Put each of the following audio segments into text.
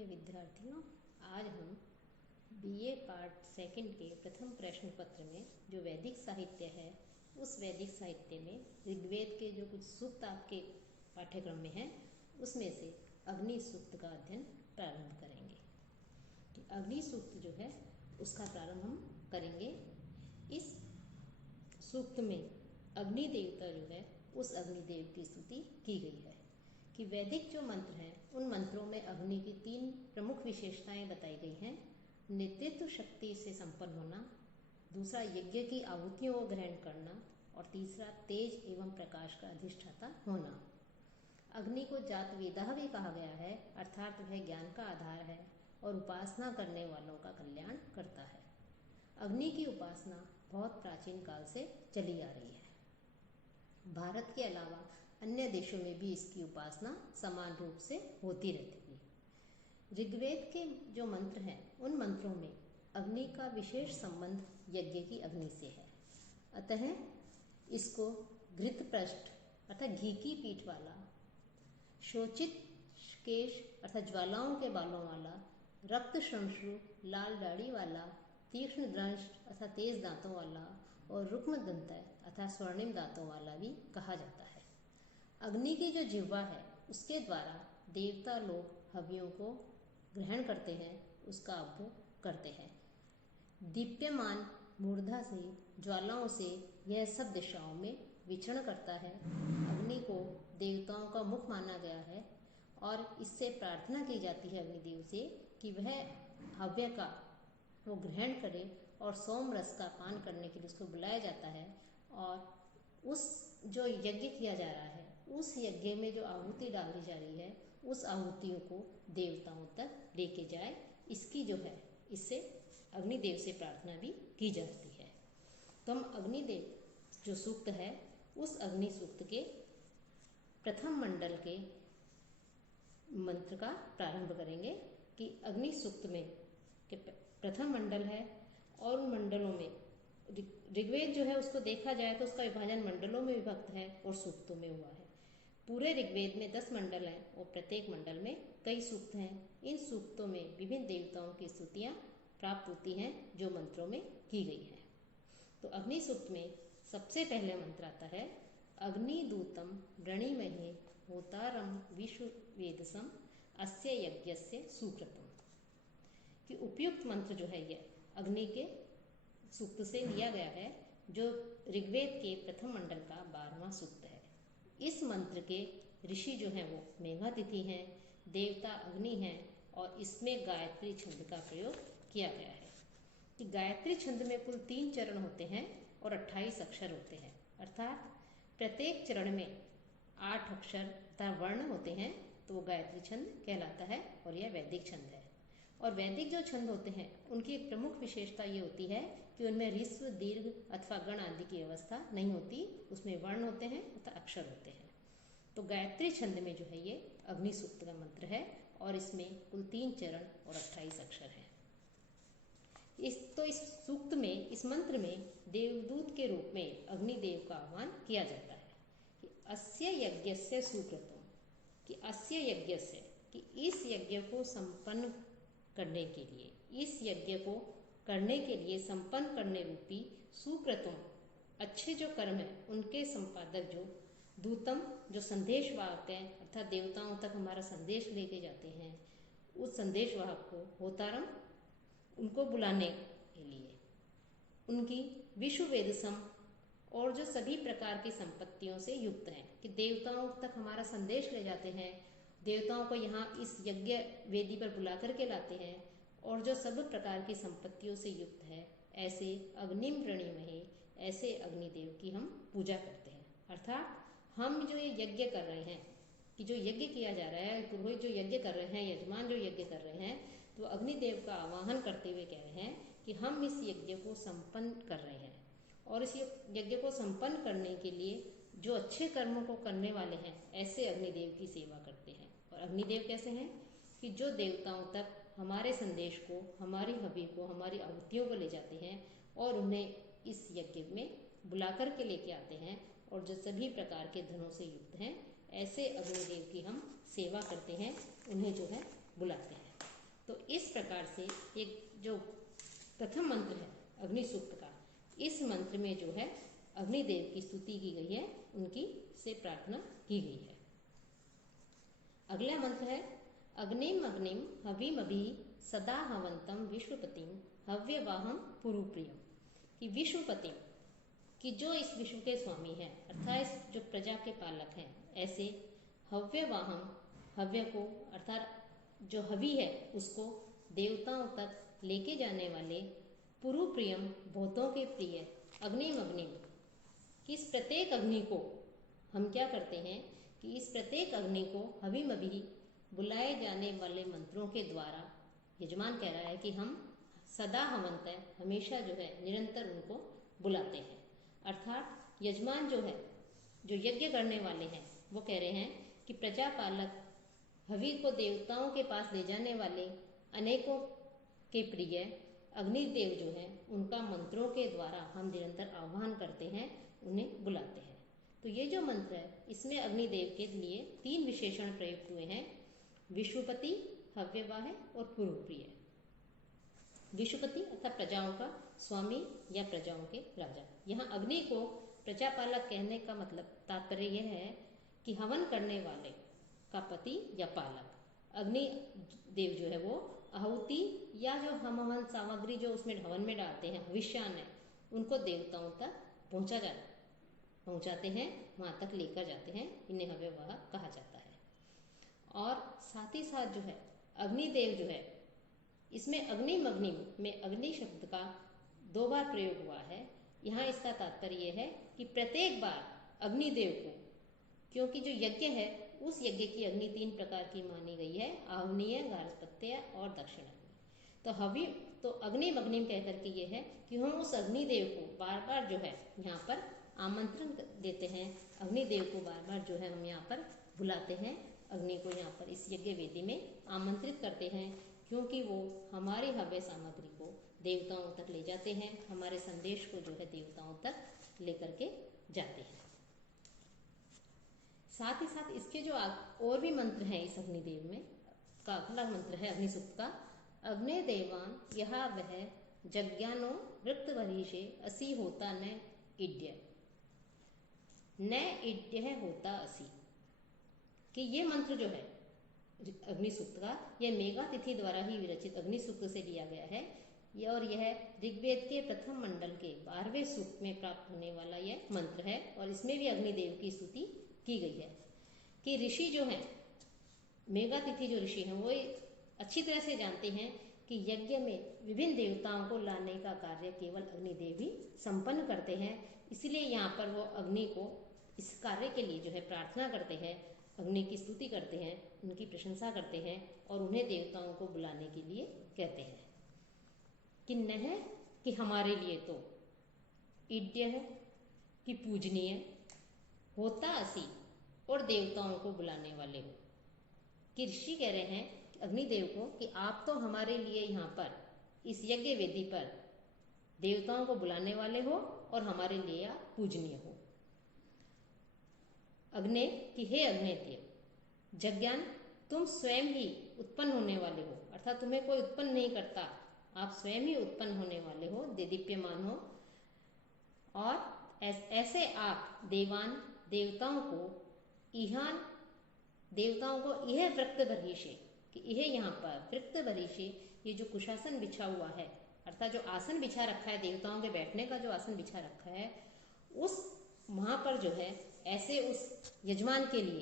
प्रिय विद्यार्थियों, आज हम बीए पार्ट सेकंड के प्रथम प्रश्न पत्र में जो वैदिक साहित्य है उस वैदिक साहित्य में ऋग्वेद के जो कुछ सूक्त आपके पाठ्यक्रम में हैं उसमें से अग्नि सूक्त का अध्ययन प्रारंभ करेंगे। कि अग्नि सूक्त जो है उसका प्रारंभ हम करेंगे। इस सूक्त में अग्नि देवता जो है उस अग्निदेव की स्तुति की गई है कि वैदिक जो मंत्र हैं उन मंत्रों में अग्नि की 3 प्रमुख विशेषताएं बताई गई हैं। नेतृत्व शक्ति से संपन्न होना, दूसरा यज्ञ की आहुतियों को ग्रहण करना और तीसरा तेज एवं प्रकाश का अधिष्ठाता होना। अग्नि को जात वेदाह भी कहा गया है, अर्थात वह ज्ञान का आधार है और उपासना करने वालों का कल्याण करता है। अग्नि की उपासना बहुत प्राचीन काल से चली आ रही है। भारत के अलावा अन्य देशों में भी इसकी उपासना समान रूप से होती रहती है। ऋग्वेद के जो मंत्र हैं उन मंत्रों में अग्नि का विशेष संबंध यज्ञ की अग्नि से है। अतः इसको घृतपृष्ठ अर्थात घी की पीठ वाला, शोचित केश अर्थात ज्वालाओं के बालों वाला, रक्त श्मश्रु लाल दाढ़ी वाला, तीक्ष्ण दंष्ट अर्थात तेज दांतों वाला और रुक्म दंत अर्थात स्वर्णिम दांतों वाला भी कहा जाता है। अग्नि की जो जिह्वा है उसके द्वारा देवता लोग हवियों को ग्रहण करते हैं, उसका उपभोग करते हैं। दीप्यमान मूर्धा से ज्वालाओं से यह सब दिशाओं में विचरण करता है। अग्नि को देवताओं का मुख माना गया है और इससे प्रार्थना की जाती है अग्निदेव से कि वह हव्य का वो ग्रहण करे और सोम रस का पान करने के लिए उसको बुलाया जाता है और उस जो यज्ञ किया जा रहा है उस यज्ञ में जो आहुति डाली जा रही है उस आहुतियों को देवताओं तक लेके जाए, इसकी जो है इससे अग्निदेव से प्रार्थना भी की जाती है। तो हम अग्निदेव जो सूक्त है उस अग्नि सूक्त के प्रथम मंडल के मंत्र का प्रारंभ करेंगे कि अग्नि सूक्त में के प्रथम मंडल है और उन मंडलों में ऋग्वेद जो है उसको देखा जाए तो उसका विभाजन मंडलों में विभक्त है और सूक्तों में हुआ है। पूरे ऋग्वेद में 10 मंडल हैं और प्रत्येक मंडल में कई सूक्त हैं। इन सूक्तों में विभिन्न देवताओं की स्तुतियां प्राप्त होती हैं जो मंत्रों में की गई है। तो अग्नि सूक्त में सबसे पहले मंत्र आता है अग्निदूतम वृणीमहे होतारम विश्ववेदसम अस्य यज्ञस्य सुकृतम। कि उपयुक्त मंत्र जो है यह अग्नि के सूक्त से लिया गया है जो ऋग्वेद के प्रथम मंडल का 12वां सूक्त है। इस मंत्र के ऋषि जो हैं वो मेघातिथि हैं, देवता अग्नि हैं और इसमें गायत्री छंद का प्रयोग किया गया है। कि गायत्री छंद में कुल 3 चरण होते हैं और 28 अक्षर होते हैं, अर्थात प्रत्येक चरण में 8 अक्षर तथा वर्ण होते हैं, तो वो गायत्री छंद कहलाता है और यह वैदिक छंद है। और वैदिक जो छंद होते हैं उनकी एक प्रमुख विशेषता ये होती है कि उनमें ह्रस्व, दीर्घ अथवा गण आदि की व्यवस्था नहीं होती, उसमें वर्ण होते हैं तथा अक्षर होते हैं। तो गायत्री छंद में जो है ये अग्नि सूक्त का मंत्र है और इसमें कुल 3 चरण और 28 अक्षर हैं। इस सूक्त में, इस मंत्र में देवदूत के रूप में अग्निदेव का आह्वान किया जाता है कि अस्य यज्ञस्य सुकृतम। कि अस्य यज्ञस्य कि इस यज्ञ को संपन्न करने के लिए, इस यज्ञ को करने के लिए संपन्न करने रूपी सुकृतम अच्छे जो कर्म है उनके संपादक जो दूतम जो संदेशवाहक हैं अर्थात देवताओं तक हमारा संदेश लेके जाते हैं, उस संदेशवाहक को होतारम उनको बुलाने के लिए, उनकी विश्ववेदसम और जो सभी प्रकार की संपत्तियों से युक्त हैं कि देवताओं तक हमारा संदेश ले जाते हैं, देवताओं को यहाँ इस यज्ञ वेदी पर बुला करके लाते हैं और जो सब प्रकार की संपत्तियों से युक्त है, ऐसे अग्निम वृणीमहे, ऐसे अग्निदेव की हम पूजा करते हैं। अर्थात हम जो ये यज्ञ कर रहे हैं, कि जो यज्ञ किया जा रहा है, पुरोहित जो यज्ञ कर रहे हैं, यजमान जो यज्ञ कर रहे हैं, तो अग्निदेव का आवाहन करते हुए कह रहे हैं कि हम इस यज्ञ को संपन्न कर रहे हैं और इस यज्ञ को संपन्न करने के लिए जो अच्छे कर्मों को करने वाले हैं ऐसे अग्निदेव की सेवा करते हैं। और अग्निदेव कैसे हैं कि जो देवताओं तक हमारे संदेश को, हमारी हवि को, हमारी आहुतियों को ले जाते हैं और उन्हें इस यज्ञ में बुला कर के लेके आते हैं और जो सभी प्रकार के धनों से युक्त हैं, ऐसे अग्निदेव की हम सेवा करते हैं, उन्हें जो है बुलाते हैं। प्रकार से एक जो प्रथम मंत्र है अग्नि सूक्त का, इस मंत्र में जो है अग्निदेव की स्तुति की गई है, उनकी से प्रार्थना की गई है। अगला मंत्र है अग्निम अग्निम हविमभि सदा हवंतम विश्वपतिम हव्यवाहम पुरुप्रियम, कि विश्वपति कि जो इस विश्व के स्वामी हैं अर्थात इस जो प्रजा के पालक हैं, ऐसे हव्यवाहम हव्य को अर्थात जो हवि है उसको देवताओं तक लेके जाने वाले पुरुप्रियम बहुतों के प्रिय अग्निम अग्निम, कि इस प्रत्येक अग्नि को हम क्या करते हैं कि इस प्रत्येक अग्नि को हविमभि बुलाए जाने वाले मंत्रों के द्वारा यजमान कह रहा है कि हम सदा हवंत है, हमेशा जो है निरंतर उनको बुलाते हैं। अर्थात यजमान जो है, जो यज्ञ करने वाले हैं, वो कह रहे हैं कि प्रजापालक हवि को देवताओं के पास ले जाने वाले अनेकों के प्रिय अग्निदेव जो है उनका मंत्रों के द्वारा हम निरंतर आह्वान करते हैं, उन्हें बुलाते हैं। तो ये जो मंत्र है इसमें अग्निदेव के लिए 3 विशेषण प्रयुक्त हुए हैं, विश्वपति, हव्यवाह और पुरुप्रिय। विश्वपति अर्थात प्रजाओं का स्वामी या प्रजाओं के राजा। यहाँ अग्नि को प्रजापालक कहने का मतलब तात्पर्य यह है कि हवन करने वाले का पति या पालक। अग्नि देव जो है वो आहुति या जो हम हवन सामग्री जो उसमें हवन में डालते हैं, हविष्यान है, उनको देवताओं तक पहुंचाते हैं, वहां तक लेकर जाते हैं, इन्हें हव्यवाह कहा जाता है। और साथ ही साथ जो है अग्निदेव जो है, इसमें अग्निम अग्निम में अग्नि शब्द का 2 बार प्रयोग हुआ है। यहाँ इसका तात्पर्य यह है कि प्रत्येक बार अग्निदेव को, क्योंकि जो यज्ञ है उस यज्ञ की अग्नि 3 प्रकार की मानी गई है, आहवनीय, गार्हपत्य और दक्षिण अग्नि। तो अग्निम अग्निम कहकर के ये है कि हम उस अग्निदेव को बार बार जो है यहाँ पर आमंत्रण देते हैं, अग्निदेव को बार बार जो है हम यहाँ पर बुलाते हैं, अग्नि को यहाँ पर इस यज्ञ वेदी में आमंत्रित करते हैं, क्योंकि वो हमारी हव्य सामग्री को देवताओं तक ले जाते हैं, हमारे संदेश को जो है देवताओं तक लेकर के जाते हैं। साथ ही साथ इसके जो और भी मंत्र हैं इस अग्निदेव में का अगला मंत्र है अग्नि सूक्त का, अग्नि देवान यह वह जज्ञानो वृक्त वरीशे असी होता न इड्य, न इड्य होता असी, कि ये मंत्र जो है अग्नि सूक्त का, यह मेघा तिथि द्वारा ही विरचित अग्नि सूक्त से लिया गया है, और यह ऋग्वेद के प्रथम मंडल के 12वें सूक्त में प्राप्त होने वाला यह मंत्र है। और इसमें भी अग्निदेव की स्तुति की गई है कि ऋषि जो हैं, मेघातिथि जो ऋषि हैं, वो अच्छी तरह से जानते हैं कि यज्ञ में विभिन्न देवताओं को लाने का कार्य केवल अग्निदेव ही संपन्न करते हैं। इसलिए यहाँ पर वो अग्नि को इस कार्य के लिए जो है प्रार्थना करते हैं, अग्नि की स्तुति करते हैं, उनकी प्रशंसा करते हैं और उन्हें देवताओं को बुलाने के लिए कहते हैं कि न है कि हमारे लिए तो इड्य है कि पूजनीय होता असी, और देवताओं को बुलाने वाले हो। कि ऋषि कह रहे हैं अग्निदेव को कि आप तो हमारे लिए यहाँ पर इस यज्ञ वेदी पर देवताओं को बुलाने वाले हो और हमारे लिए आप पूजनीय हो। अग्नि कि हे अग्निदेव, जज्ञान तुम स्वयं ही उत्पन्न होने वाले हो, अर्थात तुम्हें कोई उत्पन्न नहीं करता, आप स्वयं ही उत्पन्न होने वाले हो, देदीप्यमान हो। और ऐसे आप देवान देवताओं को इहान देवताओं को यह वृक्त भरीशे, कि यह यहाँ पर वृक्त भरीशे, ये जो कुशासन बिछा हुआ है, अर्थात जो आसन बिछा रखा है, देवताओं के बैठने का जो आसन बिछा रखा है, उस वहां पर जो है ऐसे उस यजमान के लिए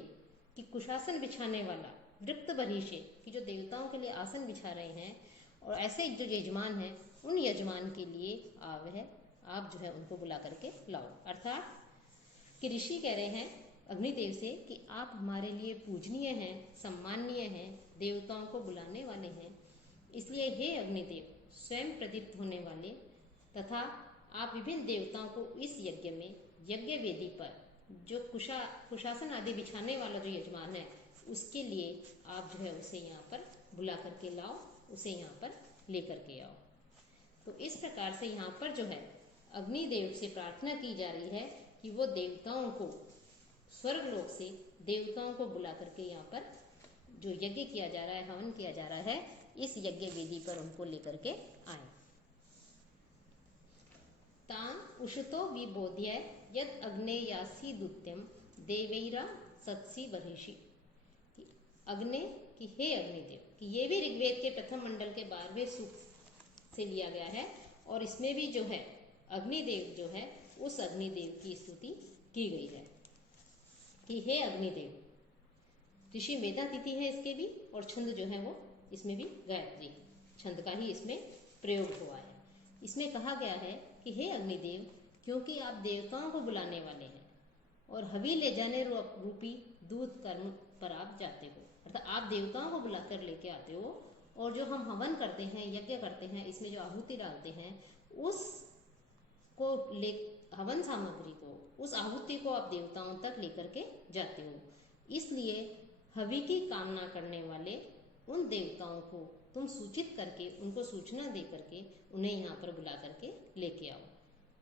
कि कुशासन बिछाने वाला वृक्त भरीशे, कि जो देवताओं के लिए आसन बिछा रहे हैं, और ऐसे जो यजमान हैं उन यजमान के लिए आप जो है उनको बुला करके लाओ। अर्थात कि ऋषि कह रहे हैं अग्निदेव से कि आप हमारे लिए पूजनीय हैं, सम्माननीय हैं, देवताओं को बुलाने वाले हैं, इसलिए हे अग्निदेव स्वयं प्रदीप्त होने वाले तथा आप विभिन्न देवताओं को इस यज्ञ में यज्ञ वेदी पर जो कुशासन आदि बिछाने वाला जो यजमान है उसके लिए आप जो है उसे यहाँ पर बुला करके लाओ, उसे यहाँ पर लेकर के आओ। तो इस प्रकार से यहाँ पर जो है अग्निदेव से प्रार्थना की जा रही है कि वो देवताओं को स्वर्गलोक से देवताओं को बुला करके यहाँ पर जो यज्ञ किया जा रहा है, हवन किया जा रहा है, इस यज्ञ वेदी पर उनको लेकर के आए। तान उषतो विबोध्य यद अग्नेयासी दुत्यम देवैरा सत्सी बहिषि। अग्नि कि हे अग्निदेव, कि ये भी ऋग्वेद के प्रथम मंडल के 12वें सूक्त से लिया गया है, और इसमें भी जो है अग्निदेव जो है उस अग्निदेव की स्तुति की गई है कि हे अग्निदेव। ऋषि मेधातिथि है इसके भी, और छंद जो है वो इसमें भी गायत्री छंद का ही इसमें प्रयोग हुआ है। इसमें कहा गया है कि हे अग्निदेव, क्योंकि आप देवताओं को बुलाने वाले हैं और हवि ले जाने रूपी दूत कर्म पर आप जाते हो, अर्थात आप देवताओं को बुलाकर लेके आते हो, और जो हम हवन करते हैं, यज्ञ करते हैं, इसमें जो आहुति डालते हैं, उस को ले हवन सामग्री को, उस आहुति को आप देवताओं तक लेकर के जाते हो। इसलिए हवि की कामना करने वाले उन देवताओं को तुम सूचित करके, उनको सूचना दे करके उन्हें यहाँ पर बुला करके लेके आओ।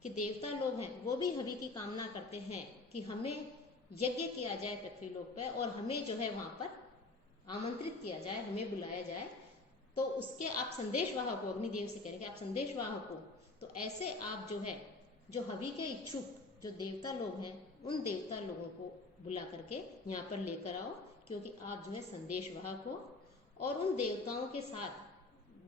कि देवता लोग हैं वो भी हवि की कामना करते हैं कि हमें यज्ञ किया जाए पृथ्वी लोक पर, और हमें जो है वहाँ पर आमंत्रित किया जाए, हमें बुलाया जाए। तो उसके आप संदेशवाहक हो, अग्निदेव से कह रहे कि आप संदेशवाहक हो। तो ऐसे आप जो है, जो हवि के इच्छुक जो देवता लोग हैं, उन देवता लोगों को बुला करके यहाँ पर लेकर आओ, क्योंकि आप जो है संदेशवाहक हो। और उन देवताओं के साथ,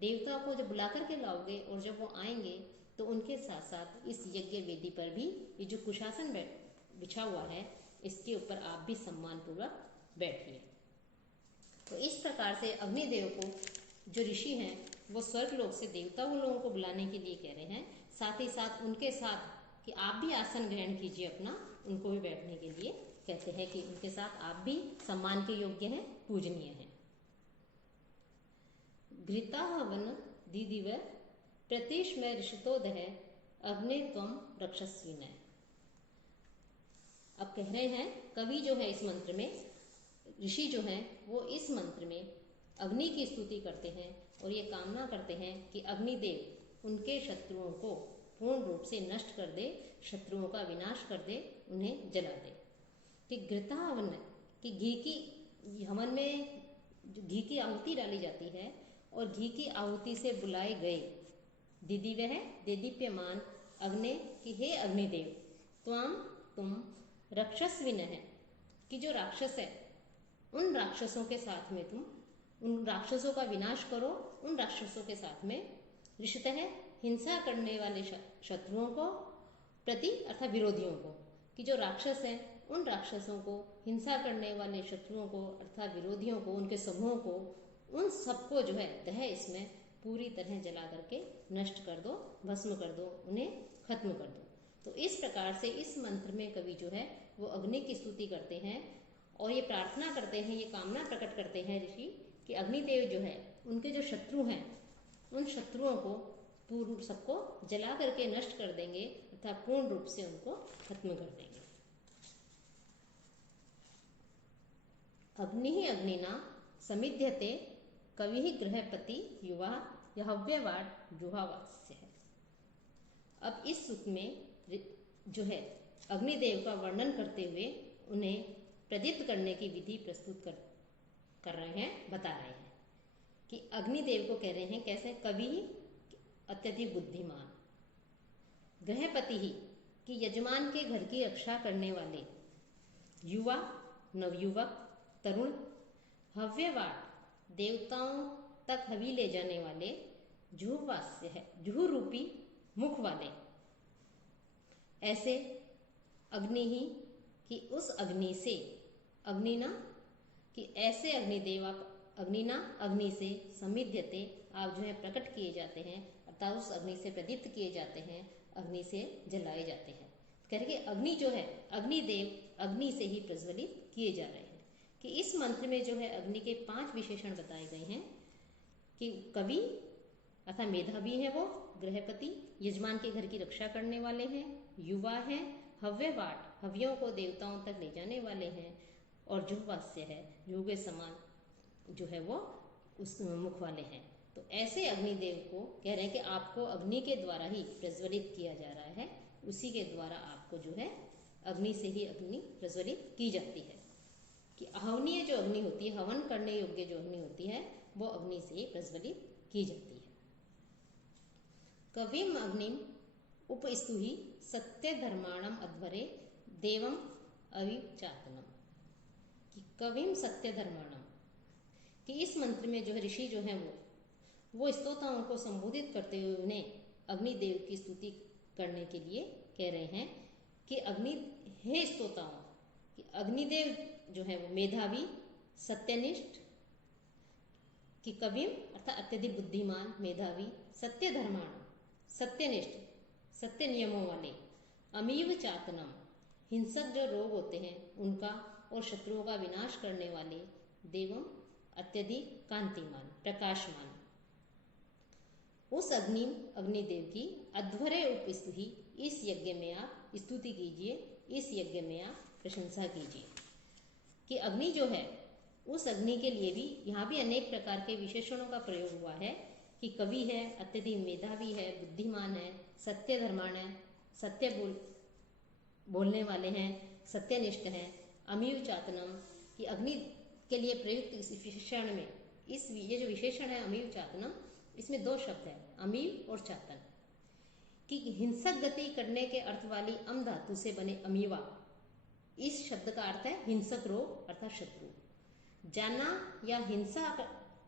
देवता को जब बुला करके लाओगे और जब वो आएंगे तो उनके साथ साथ इस यज्ञ वेदी पर भी ये जो कुशासन बिछा हुआ है, इसके ऊपर आप भी सम्मान पूर्वक बैठिए। तो इस प्रकार से अग्निदेव को जो ऋषि हैं वो स्वर्ग लोक से देवताओं लोगों को बुलाने के लिए कह रहे हैं, साथ ही साथ उनके साथ कि आप भी आसन ग्रहण कीजिए अपना, उनको भी बैठने के लिए कहते हैं कि उनके साथ आप भी सम्मान के योग्य हैं, पूजनीय हैं। घृता वन दीदिव प्रतिष्मय ऋषितोदय अग्नि त्वम रक्षस्विनय। अब कह रहे हैं कवि जो है इस मंत्र में, ऋषि जो हैं वो इस मंत्र में अग्नि की स्तुति करते हैं और ये कामना करते हैं कि अग्निदेव उनके शत्रुओं को पूर्ण रूप से नष्ट कर दे, शत्रुओं का विनाश कर दे, उन्हें जला दे। कि घृता हवन, कि घी की हवन में घी की आहुति डाली जाती है, और घी की आहुति से बुलाए गए दीदी वह देदीप्यमान अग्नि कि हे अग्निदेव, त्वाम तुम रक्षस्विन है, कि जो राक्षस है उन राक्षसों के साथ में तुम उन राक्षसों का विनाश करो, उन राक्षसों के साथ में ऋषितः हिंसा करने वाले शत्रुओं को प्रति अर्थात विरोधियों को, कि जो राक्षस हैं उन राक्षसों को, हिंसा करने वाले शत्रुओं को अर्थात विरोधियों को, उनके समूह को, उन सबको जो है दह इसमें पूरी तरह जला करके नष्ट कर दो, भस्म कर दो, उन्हें खत्म कर दो। तो इस प्रकार से इस मंत्र में कवि जो है वो अग्नि की स्तुति करते हैं और ये प्रार्थना करते हैं, ये कामना प्रकट करते हैं ऋषि कि अग्निदेव जो है उनके जो शत्रु हैं उन शत्रुओं को पूर्ण सबको जला करके नष्ट कर देंगे तथा पूर्ण रूप से उनको खत्म कर देंगे। अग्नि ही अग्निना समिध्यते कवि ही गृहपति युवा यहव्यवाट जुहावास्य है। अब इस सूक्त में जो है अग्निदेव का वर्णन करते हुए उन्हें प्रदीप्त करने की विधि प्रस्तुत कर रहे हैं, बता रहे हैं कि अग्निदेव को कह रहे हैं कैसे, कवि ही अत्यधिक बुद्धिमान, गृहपति ही कि यजमान के घर की रक्षा करने वाले, युवा नवयुवक तरुण, हव्यवाट देवताओं तक हवि ले जाने वाले, जुहवास्य है जुह रूपी मुख वाले, ऐसे अग्नि ही कि उस अग्नि से, अग्निना कि ऐसे अग्निदेव आप अग्निना अग्नि से समिध्यते आप जो है प्रकट किए जाते हैं अर्थात उस अग्नि से प्रदीप्त किए जाते हैं, अग्नि से जलाए जाते हैं। कह रहे अग्नि जो है अग्निदेव अग्नि से ही प्रज्वलित किए जा रहे हैं। कि इस मंत्र में जो है अग्नि के 5 विशेषण बताए गए हैं कि कवि अर्थात मेधावी है वो, गृहपति यजमान के घर की रक्षा करने वाले हैं, युवा हैं, हव्यवाट हव्यों को देवताओं तक ले जाने वाले हैं, और जुहवास्य है जुह के समान जो है वो उस मुख वाले हैं। तो ऐसे अग्निदेव को कह रहे हैं कि आपको अग्नि के द्वारा ही प्रज्वलित किया जा रहा है, उसी के द्वारा आपको जो है अग्नि से ही अग्नि प्रज्वलित की जाती है। कि आहवनीय जो अग्नि होती है, हवन करने योग्य जो अग्नि होती है, वो अग्नि से प्रज्वलित की जाती है। कविम अग्निम उपस्तुहि सत्य धर्माणम अध्वरे देवम अविचातनम, कि कविम सत्य धर्माणम, कि इस मंत्र में जो है ऋषि जो है वो स्तोताओं को संबोधित करते हुए उन्हें अग्निदेव की स्तुति करने के लिए कह रहे हैं कि अग्नि, हे स्तोताओं, कि अग्निदेव जो है वो मेधावी, सत्यनिष्ठ, कि कविम अर्थात अत्यधिक बुद्धिमान, मेधावी, सत्य धर्माण, सत्यनिष्ठ, सत्य नियमों वाले, अमीव चातनम, हिंसक जो रोग होते हैं उनका और शत्रुओं का विनाश करने वाले, देवम अत्यधिक कांतिमान, प्रकाशमान, उस अग्निदेव की अध्वरे उपस्तुहि, इस यज्ञ में आप स्तुति कीजिए, इस यज्ञ में आप प्रशंसा कीजिए। कि अग्नि जो है, उस अग्नि के लिए भी यहाँ भी अनेक प्रकार के विशेषणों का प्रयोग हुआ है कि कवि है, अत्यधिक मेधावी है, बुद्धिमान है, सत्य धर्माण है, सत्य बोलने वाले हैं, सत्यनिष्ठ हैं, अमीव चातनम, कि अग्नि के लिए प्रयुक्त इस विशेषण में ये जो विशेषण है अमीव चातनम, इसमें दो शब्द है, अमीव और चातन, कि हिंसक गति करने के अर्थ वाली अम धातु से बने अमीवा, इस शब्द का अर्थ है हिंसक रोग अर्थात शत्रु। जाना या हिंसा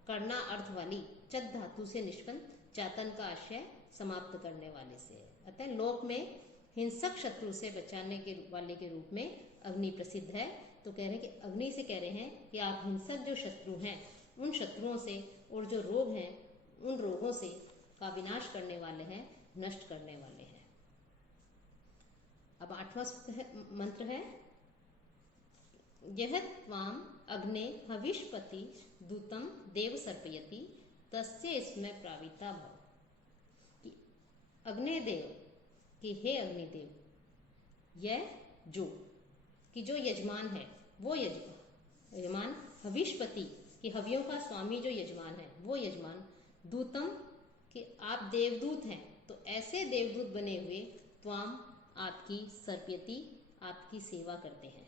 करना अर्थ वाली चत धातु से निष्पन्न चातन का आशय समाप्त करने वाले से, अतः लोक में हिंसक शत्रु से बचाने के वाले के रूप में अग्नि प्रसिद्ध है। तो कह रहे हैं कि अग्नि से कह रहे हैं कि आप हिंसक जो शत्रु हैं उन शत्रुओं से और जो रोग हैं उन रोगों से का विनाश करने वाले हैं, नष्ट करने वाले हैं। अब 8वां मंत्र है, यह त्वाम अग्ने हविष्पति दूतम देव सर्पयति तस्य इसमें प्राविता भव, कि अग्निदेव, कि हे अग्निदेव, यह जो कि जो यजमान है, वो यजमान हविष्पति, कि हवियों का स्वामी जो यजमान है वो यजमान, दूतम, कि आप देवदूत हैं, तो ऐसे देवदूत बने हुए, त्वाम आपकी, सर्पयति आपकी सेवा करते हैं,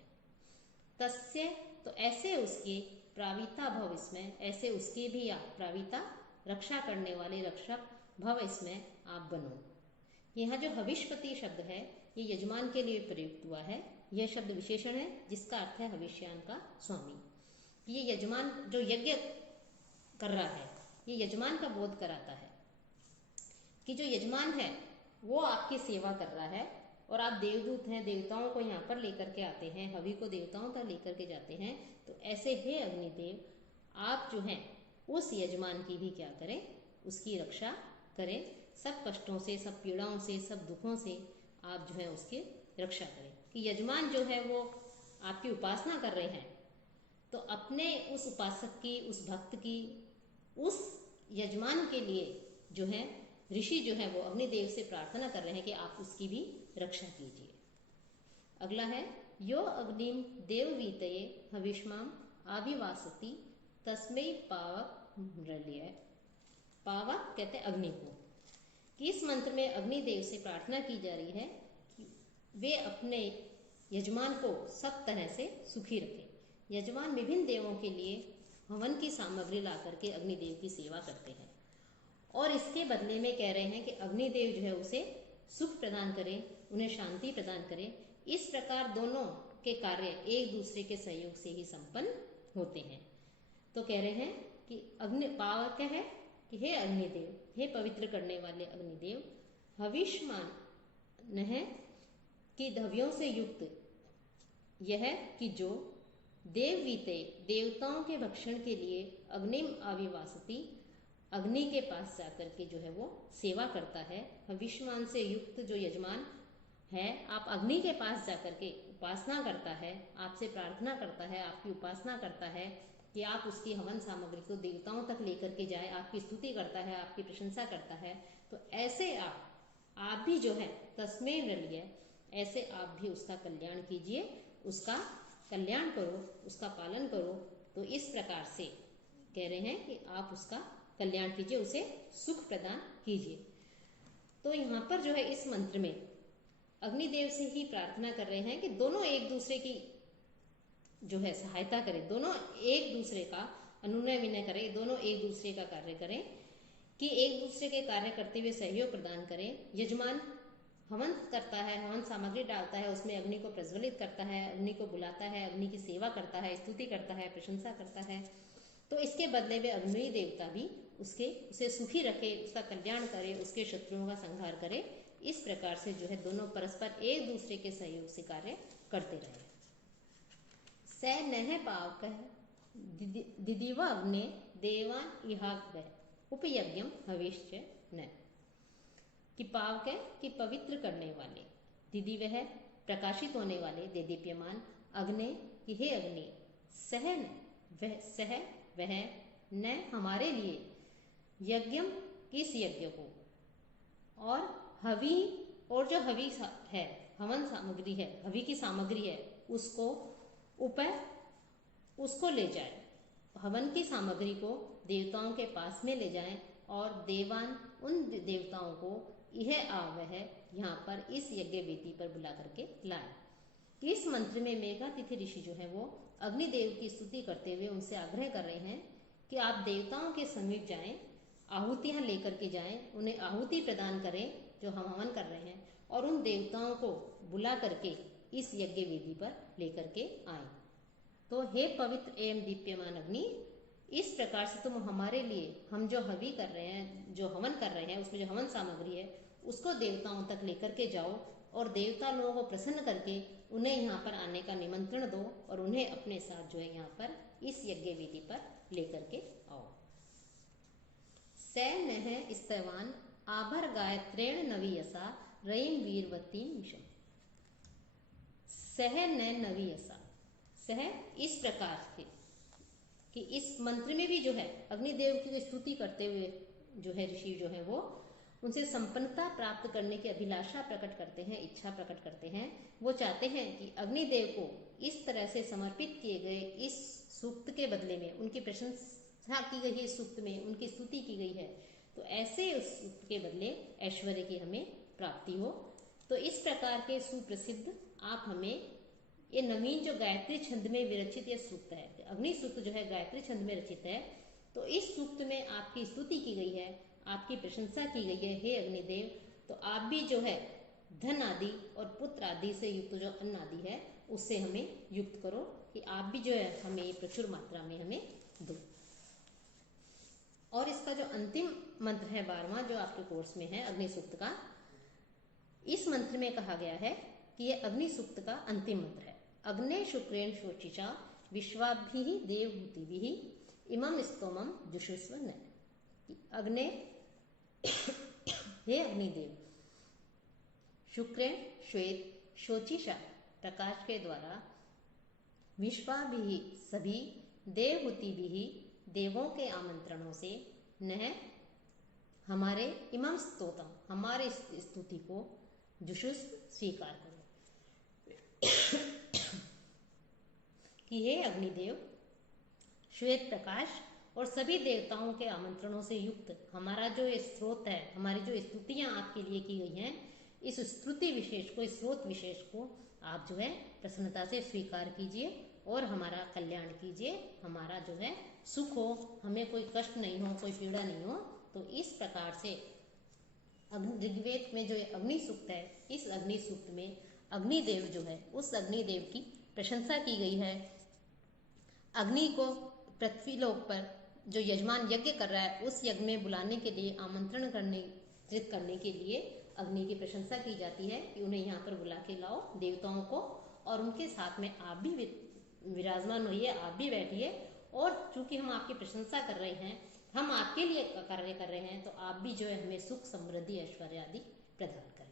तस्य तो ऐसे उसके, प्राविता भव इसमें, ऐसे उसके भी आप प्राविता, रक्षा करने वाले रक्षक, भव इसमें आप बनो। यहाँ जो हविष्पति शब्द है ये यजमान के लिए प्रयुक्त हुआ है, यह शब्द विशेषण है जिसका अर्थ है हविष्यान का स्वामी। ये यजमान जो यज्ञ कर रहा है ये यजमान का बोध कराता है कि जो यजमान है वो आपकी सेवा कर रहा है और आप देवदूत हैं, देवताओं को यहाँ पर लेकर के आते हैं, हवि को देवताओं तक लेकर के जाते हैं। तो ऐसे हे अग्निदेव आप जो हैं उस यजमान की भी क्या करें, उसकी रक्षा करें, सब कष्टों से, सब पीड़ाओं से, सब दुखों से आप जो है उसकी रक्षा करें। कि यजमान जो है वो आपकी उपासना कर रहे हैं तो अपने उस उपासक की, उस भक्त की, उस यजमान के लिए जो है ऋषि जो है वो अग्निदेव से प्रार्थना कर रहे हैं कि आप उसकी भी रक्षा कीजिए। अगला है, यो अग्निम देववीतये हविष्माम आविवासति तस्मै पावक मृल्य, पावक कहते हैं अग्नि को, कि इस मंत्र में अग्निदेव से प्रार्थना की जा रही है कि वे अपने यजमान को सब तरह से सुखी रखें। यजमान विभिन्न देवों के लिए हवन की सामग्री ला करके अग्निदेव की सेवा करते हैं और इसके बदले में कह रहे हैं कि अग्निदेव जो है उसे सुख प्रदान करें, उन्हें शांति प्रदान करें। इस प्रकार दोनों के कार्य एक दूसरे के सहयोग से ही संपन्न होते हैं। तो कह रहे हैं कि अग्नि पावक क्या है कि हे अग्निदेव, हे पवित्र करने वाले अग्निदेव, हविष्मान है कि द्रव्यों से युक्त यह कि जो देववीते देवताओं के भक्षण के लिए अग्निम आविवासति अग्नि के पास जाकर के जो है वो सेवा करता है। हविष्मान से युक्त जो यजमान है आप अग्नि के पास जाकर के उपासना करता है, आपसे प्रार्थना करता है, आपकी उपासना करता है कि आप उसकी हवन सामग्री को देवताओं तक लेकर के जाए, आपकी स्तुति करता है, आपकी प्रशंसा करता है। तो ऐसे आप भी जो है तस्मै मृल्य, ऐसे आप भी उसका कल्याण कीजिए, उसका कल्याण करो, उसका पालन करो। तो इस प्रकार से कह रहे हैं कि आप उसका कल्याण कीजिए, उसे सुख प्रदान कीजिए। तो यहाँ पर जो है इस मंत्र में अग्निदेव से ही प्रार्थना कर रहे हैं कि दोनों एक दूसरे की जो है सहायता करें, दोनों एक दूसरे का अनुनय विनय करें, दोनों एक दूसरे का कार्य करें, कि एक दूसरे के कार्य करते हुए सहयोग प्रदान करें। यजमान हवन करता है, हवन सामग्री डालता है, उसमें अग्नि को प्रज्वलित करता है, अग्नि को बुलाता है, अग्नि की सेवा करता है, स्तुति करता है, प्रशंसा करता है, तो इसके बदले में अग्नि देवता भी उसे सुखी रखे, उसका कल्याण करे, उसके शत्रुओं का संहार करे। इस प्रकार से जो है दोनों परस्पर एक दूसरे के सहयोग से कार्य करते रहे। स नह पावकः दिदिव अग्ने देवान इहाग् उपयज्ञम हविष्य न, कि पावक कि पवित्र करने वाले, दिदि वह प्रकाशित होने वाले, देदीप्यमान, अग्नि कि हे अग्नि, सह वह न हमारे लिए, यज्ञम किस यज्ञ को, और हवि और जो हवि है, हवन सामग्री है, हवि की सामग्री है, उसको उसको ले जाए, हवन की सामग्री को देवताओं के पास में ले जाएं, और देवान उन देवताओं को यह आवह यहाँ पर इस यज्ञ वेदी पर बुला करके लाए। इस मंत्र में मेघातिथि ऋषि जो है वो अग्निदेव की स्तुति करते हुए उनसे आग्रह कर रहे हैं कि आप देवताओं के समीप जाएं, आहुतियां लेकर के जाएं, उन्हें आहुति प्रदान करें जो हम हवन कर रहे हैं, और उन देवताओं को बुला करके इस यज्ञ वेदी पर लेकर के आए। तो हे पवित्र एवं दीप्यमान अग्नि, इस प्रकार से तुम हमारे लिए, हम जो हवि कर रहे हैं, जो हवन कर रहे हैं, उसमें जो हवन सामग्री है उसको देवताओं तक लेकर के जाओ, और देवता लोगों को प्रसन्न करके उन्हें यहाँ पर आने का निमंत्रण दो, और उन्हें अपने साथ जो है यहाँ पर इस यज्ञ वेदी पर लेकर के आओ। स नह स्तवान आभर गायत्रेण नवीयसा रयिम वीरवती मिशम। सह न नवीयसा, सह इस प्रकार से कि इस मंत्र में भी जो है अग्निदेव की स्तुति करते हुए जो है ऋषि जो है वो उनसे संपन्नता प्राप्त करने की अभिलाषा प्रकट करते हैं, इच्छा प्रकट करते हैं। वो चाहते हैं कि अग्निदेव को इस तरह से समर्पित किए गए इस सूक्त के बदले में, उनकी प्रशंसा की गई है, इस सूक्त में उनकी स्तुति की गई है, तो ऐसे उस सूक्त के बदले ऐश्वर्य की हमें प्राप्ति हो। तो इस प्रकार के सुप्रसिद्ध आप हमें ये नवीन जो गायत्री छंद में विरचित यह सूक्त है, अग्नि सूक्त जो है गायत्री छंद में रचित है, तो इस सूक्त में आपकी स्तुति की गई है, आपकी प्रशंसा की गई है। हे अग्निदेव, तो आप भी जो है धन आदि और पुत्र आदि से युक्त जो अन्न आदि है उससे हमें युक्त करो, कि आप भी जो है हमें प्रचुर मात्रा में हमें दो। और इसका जो अंतिम मंत्र है 12वां जो आपके कोर्स में है अग्नि सूक्त का, इस मंत्र में कहा गया है कि यह अग्नि सूक्त का अंतिम मंत्र है। अग्ने शुक्रेण शोचिचा विश्वाभिः देवहूतिभिः इमं स्तोमं जुषुस्व न। अग्ने हे अग्निदेव, शुक्रेण श्वेत शोचिषा प्रकाश के द्वारा, विश्वाभिः सभी, देवहूतिभिः देवों के आमंत्रणों से, न हमारे, इमं स्तोतम हमारे स्तुति को, जुषुस्व स्वीकार करो। कि हे अग्निदेव, श्वेत प्रकाश और सभी देवताओं के आमंत्रणों से युक्त हमारा जो ये स्रोत है, हमारी जो स्तुतियां आपके लिए की गई हैं, इस स्तुति विशेष को, इस स्रोत विशेष को आप जो है प्रसन्नता से स्वीकार कीजिए और हमारा कल्याण कीजिए, हमारा जो है सुख हो, हमें कोई कष्ट नहीं हो, कोई पीड़ा नहीं हो। तो इस प्रकार से ऋग्वेद में जो अग्नि सूक्त है, इस अग्नि सूक्त में अग्निदेव जो है उस अग्निदेव की प्रशंसा की गई है। अग्नि को पृथ्वी लोक पर जो यजमान यज्ञ कर रहा है उस यज्ञ में बुलाने के लिए, आमंत्रण करने के लिए अग्नि की प्रशंसा की जाती है कि उन्हें यहाँ पर बुला के लाओ देवताओं को, और उनके साथ में आप भी विराजमान होइए, आप भी बैठिए, और चूंकि हम आपकी प्रशंसा कर रहे हैं, हम आपके लिए कार्य कर रहे हैं, तो आप भी जो है हमें सुख, समृद्धि, ऐश्वर्य आदि प्रदान करें।